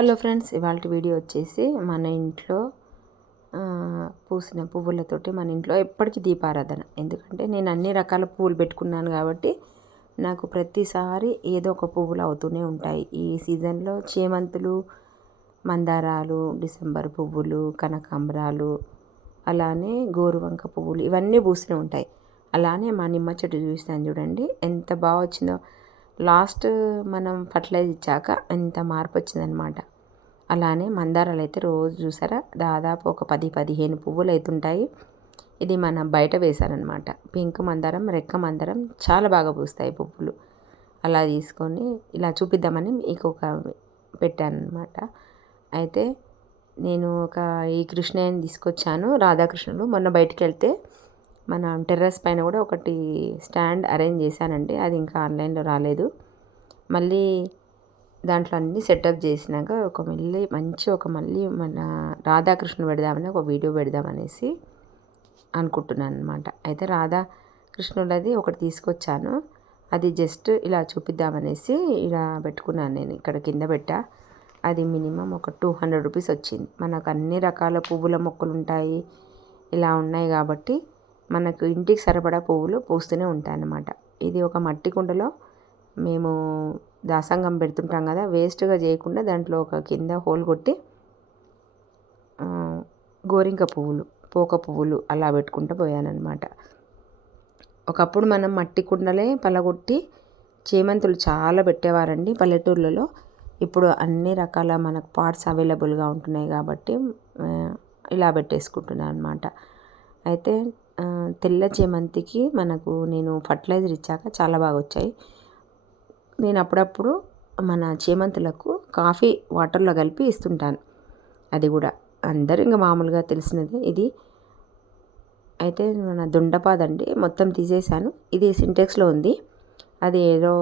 Hello friends, ఇవాళ video వచ్చేసి మన ఇంట్లో పూసిన పువ్వులతోటి మన ఇంట్లో ఎప్పటికీ దీపారాధన. ఎందుకంటే నేను అన్ని రకాల పువ్వులు పెట్టుకున్నాను కాబట్టి నాకు ప్రతిసారి ఏదో ఒక పువ్వులు అవుతూనే ఉంటాయి. ఈ సీజన్లో చేమంతులు, మందారాలు, డిసెంబర్ పువ్వులు, కనకాంబరాలు, అలానే గోరువంక పువ్వులు ఇవన్నీ పూస్తూనే ఉంటాయి. అలానే మా నిమ్మ చెట్టు చూస్తాను చూడండి ఎంత బాగా వచ్చిందో. లాస్ట్ మనం ఫర్టిలైజర్ ఇచ్చాక ఎంత మార్పు వచ్చిందనమాట. అలానే మందారాలు అయితే రోజు చూసారా దాదాపు ఒక 10-15 పువ్వులు అవుతుంటాయి. ఇది మనం బయట వేశారనమాట. పింక్ మందారం, రెక్క మందారం చాలా బాగా పూస్తాయి పువ్వులు. అలా తీసుకొని ఇలా చూపిద్దామని మీకు ఒక పెట్టానమాట. అయితే నేను ఈ కృష్ణయ్యని తీసుకొచ్చాను, రాధాకృష్ణులు. మొన్న బయటికి వెళ్తే మన టెర్రస్ పైన కూడా ఒకటి స్టాండ్ అరేంజ్ చేశానండి. అది ఇంకా ఆన్లైన్లో రాలేదు. మళ్ళీ దాంట్లో అన్నీ సెటప్ చేసినాక మళ్ళీ మన రాధాకృష్ణుడు పెడదామని ఒక వీడియో పెడదామనేసి అనుకుంటున్నాను అనమాట. అయితే రాధాకృష్ణులది ఒకటి తీసుకొచ్చాను. అది జస్ట్ ఇలా చూపిద్దామనేసి ఇలా పెట్టుకున్నాను. నేను ఇక్కడ కింద పెట్టా. అది మినిమం ఒక 200 రూపీస్ వచ్చింది. మనకు అన్ని రకాల పువ్వుల మొక్కలు ఉంటాయి, ఇలా ఉన్నాయి కాబట్టి మనకు ఇంటికి సరిపడా పువ్వులు పూస్తూనే ఉంటాయి అన్నమాట. ఇది ఒక మట్టి కుండలో మేము దాసంగం పెడుతుంటాం కదా, వేస్ట్గా చేయకుండా దాంట్లో ఒక కింద హోల్ కొట్టి గోరింక పువ్వులు, పోక పువ్వులు అలా పెట్టుకుంటూ పోయానన్నమాట. ఒకప్పుడు మనం మట్టి కుండలే పలగొట్టి చేమంతులు చాలా పెట్టేవారండి పల్లెటూర్లలో. ఇప్పుడు అన్ని రకాల మనకు పార్ట్స్ అవైలబుల్గా ఉంటున్నాయి కాబట్టి ఇలా పెట్టేసుకుంటున్నాను అనమాట. అయితే తెల్ల చేమంతికి నేను ఫర్టిలైజర్ ఇచ్చాక చాలా బాగా వచ్చాయి. నేను అప్పుడప్పుడు మన చేమంతులకు కాఫీ వాటర్లో కలిపి ఇస్తుంటాను. అది కూడా అందరూ ఇంకా మామూలుగా తెలిసినది ఇది. అయితే మన దొండపాదండి మొత్తం తీసేసాను. ఇది సింటెక్స్లో ఉంది. అది ఏదో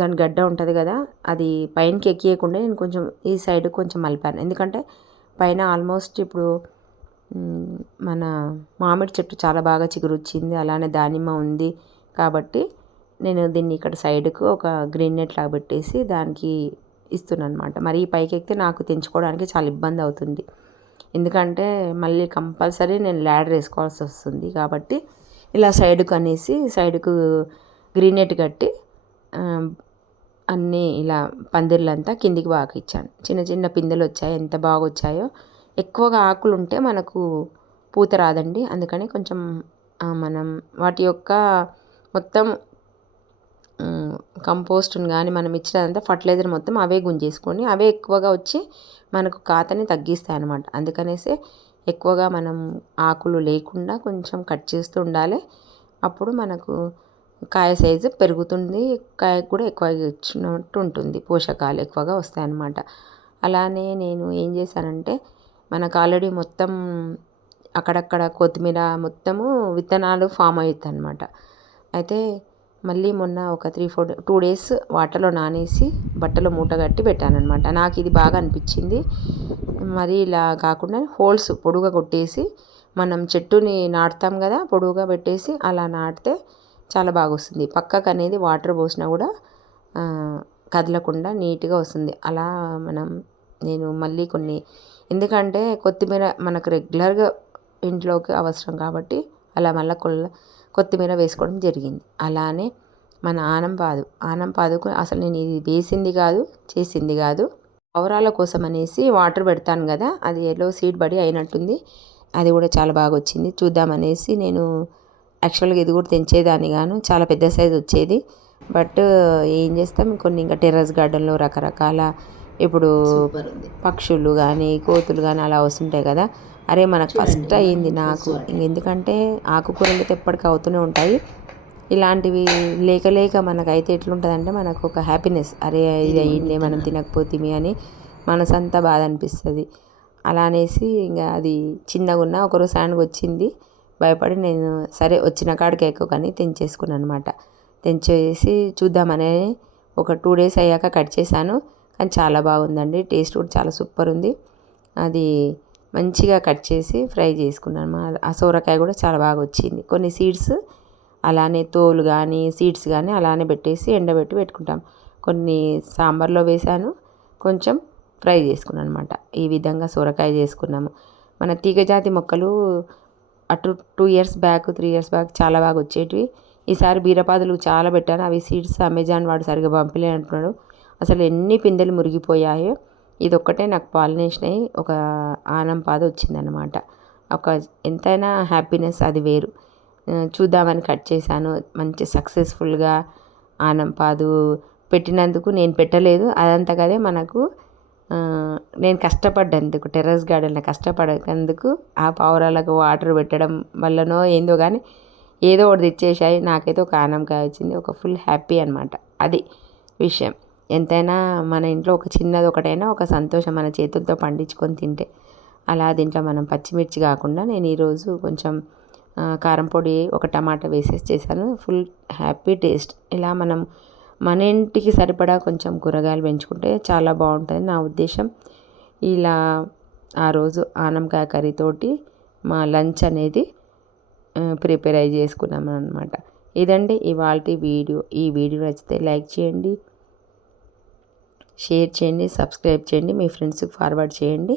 దాని గడ్డ ఉంటుంది కదా, అది పైనకి ఎక్కియకుండా నేను కొంచెం ఈ సైడ్ కొంచెం మలిపాను. ఎందుకంటే పైన ఆల్మోస్ట్ ఇప్పుడు మన మామిడి చెట్టు చాలా బాగా చిగురు వచ్చింది, అలానే దానిమ్మ ఉంది కాబట్టి నేను దీన్ని ఇక్కడ సైడ్కు ఒక గ్రీన్ నెట్ లాగా పెట్టేసి దానికి ఇస్తున్నాను అనమాట. మరి పైకి ఎక్కితే నాకు తెంచుకోవడానికి చాలా ఇబ్బంది అవుతుంది. ఎందుకంటే మళ్ళీ కంపల్సరీ నేను ల్యాడర్ వేసుకోవాల్సి వస్తుంది కాబట్టి ఇలా సైడ్కు గ్రీన్ నెట్ కట్టి అన్నీ ఇలా పందిర్లంతా కిందికి బాగా ఇచ్చాను. చిన్న చిన్న పిందెలు వచ్చాయి, ఎంత బాగా వచ్చాయో. ఎక్కువగా ఆకులు ఉంటే మనకు పూత రాదండి. అందుకని కొంచెం మనం వాటి యొక్క మొత్తం కంపోస్ట్ని కానీ మనం ఇచ్చినంత ఫర్టిలైజర్ మొత్తం అవే గుంజేసుకొని అవే ఎక్కువగా వచ్చి మనకు కాతని తగ్గిస్తాయి అన్నమాట. అందుకనేసి ఎక్కువగా మనం ఆకులు లేకుండా కొంచెం కట్ చేస్తూ ఉండాలి. అప్పుడు మనకు కాయ సైజు పెరుగుతుంది, కాయ కూడా ఎక్కువ ఇచ్చినట్టు ఉంటుంది, పోషకాలు ఎక్కువగా వస్తాయన్నమాట. అలానే నేను ఏం చేశానంటే మనకు ఆల్రెడీ మొత్తం అక్కడక్కడ కొత్తిమీర మొత్తము విత్తనాలు ఫామ్ అవుతాయి అన్నమాట. అయితే మళ్ళీ మొన్న ఒక 2 డేస్ వాటర్లో నానేసి బట్టలో మూట కట్టి పెట్టానన్నమాట. నాకు ఇది బాగా అనిపించింది. మరి ఇలా కాకుండా హోల్స్ పొడుగా కొట్టేసి మనం చెట్టుని నాటుతాం కదా, పొడుగుగా పెట్టేసి అలా నాటితే చాలా బాగా వస్తుంది. పక్కకు అనేది వాటర్ పోసినా కూడా కదలకుండా నీట్గా వస్తుంది. అలా నేను మళ్ళీ ఎందుకంటే కొత్తిమీర మనకు రెగ్యులర్గా ఇంట్లోకి అవసరం కాబట్టి అలా మళ్ళీ కొత్తిమీర వేసుకోవడం జరిగింది. అలానే మన ఆనంపాదుకు అసలు నేను ఇది వేసింది కాదు, చేసింది కాదు, పౌరాల కోసం అనేసి వాటర్ పెడతాను కదా, అది ఎల్లో సీడ్ బడి అయినట్టుంది. అది కూడా చాలా బాగా వచ్చింది. చూద్దామనేసి నేను యాక్చువల్గా ఇది కూడా తెంచేదాన్ని గాను, చాలా పెద్ద సైజు వచ్చేది. బట్ ఏం చేస్తాం, కొన్ని ఇంకా టెర్రస్ గార్డెన్లో రకరకాల ఇప్పుడు పక్షులు కానీ కోతులు కానీ అలా వస్తుంటాయి కదా. అరే మనకు ఫస్ట్ అయ్యింది నాకు. ఎందుకంటే ఆకుకూరలు అయితే ఎప్పటికీ అవుతూనే ఉంటాయి. ఇలాంటివి లేక మనకైతే ఎట్లుంటుందంటే మనకు ఒక హ్యాపీనెస్, అరే ఇది అయ్యిందే మనం తినకపోతేమి అని మనసంతా బాధ అనిపిస్తుంది. అలా అనేసి ఇంకా అది చిన్నగా ఉన్న ఒకరోజు శాండ్కి వచ్చింది. భయపడి నేను సరే వచ్చిన కాడికి ఎక్కువ కానీ తెంచేసుకున్నాను అనమాట. తెంచేసి చూద్దామనే ఒక 2 డేస్ అయ్యాక కట్ చేశాను. కానీ చాలా బాగుందండి, టేస్ట్ కూడా చాలా సూపర్ ఉంది. అది మంచిగా కట్ చేసి ఫ్రై చేసుకున్నాను. ఆ సోరకాయ కూడా చాలా బాగా వచ్చింది. కొన్ని సీడ్స్ అలానే తోలు కానీ సీడ్స్ కానీ అలానే పెట్టేసి ఎండబెట్టి పెట్టుకుంటాం. కొన్ని సాంబార్లో వేశాను, కొంచెం ఫ్రై చేసుకున్నాను అనమాట. ఈ విధంగా సొరకాయ చేసుకున్నాము. మన తీగజాతి మొక్కలు అటు 2 ఇయర్స్ బ్యాక్ 3 ఇయర్స్ బ్యాక్ చాలా బాగా వచ్చేటివి. ఈసారి బీరపాదులు చాలా పెట్టాను. అవి సీడ్స్ అమెజాన్ వాడు సరిగ్గా పంపిలే అంటున్నాడు. అసలు ఎన్ని పిందెలు మురిగిపోయాయో. ఇదొక్కటే నాకు పాలినేషన్ అయ్యి ఒక ఆనం పాద వచ్చిందనమాట. ఒక ఎంతైనా హ్యాపీనెస్ అది వేరు. చూద్దామని కట్ చేశాను. మంచి సక్సెస్ఫుల్గా ఆనం పాదు పెట్టినందుకు నేను పెట్టలేదు. అదంతకదే మనకు నేను కష్టపడ్డందుకు టెర్రస్ గార్డెన్లో కష్టపడేందుకు ఆ పావురాలకు వాటర్ పెట్టడం వల్లనో ఏందో కానీ ఏదో ఒకటి తెచ్చేసాయి. నాకైతే ఒక ఆనంకాయ వచ్చింది. ఒక ఫుల్ హ్యాపీ అనమాట. అది విషయం. ఎంతైనా మన ఇంట్లో ఒక చిన్నది ఒకటైనా ఒక సంతోషం మన చేతులతో పండించుకొని తింటే. అలా దీంట్లో మనం పచ్చిమిర్చి కాకుండా నేను ఈరోజు కొంచెం కారం పొడి ఒక టమాటా వేసేసి చేశాను. Full happy taste. ఇలా మనం మన ఇంటికి సరిపడా కొంచెం కూరగాయలు పెంచుకుంటే చాలా బాగుంటుంది నా ఉద్దేశం. ఇలా ఆ రోజు ఆనంకాయ కర్రీతోటి మా లంచ్ అనేది ప్రిపేర్ అయ్యి చేసుకున్నాము అనమాట. ఇదండి ఇవాల్టి వీడియో. ఈ వీడియో నచ్చితే లైక్ చేయండి, షేర్ చేయండి, సబ్స్క్రైబ్ చేయండి, మీ ఫ్రెండ్స్కి ఫార్వర్డ్ చేయండి.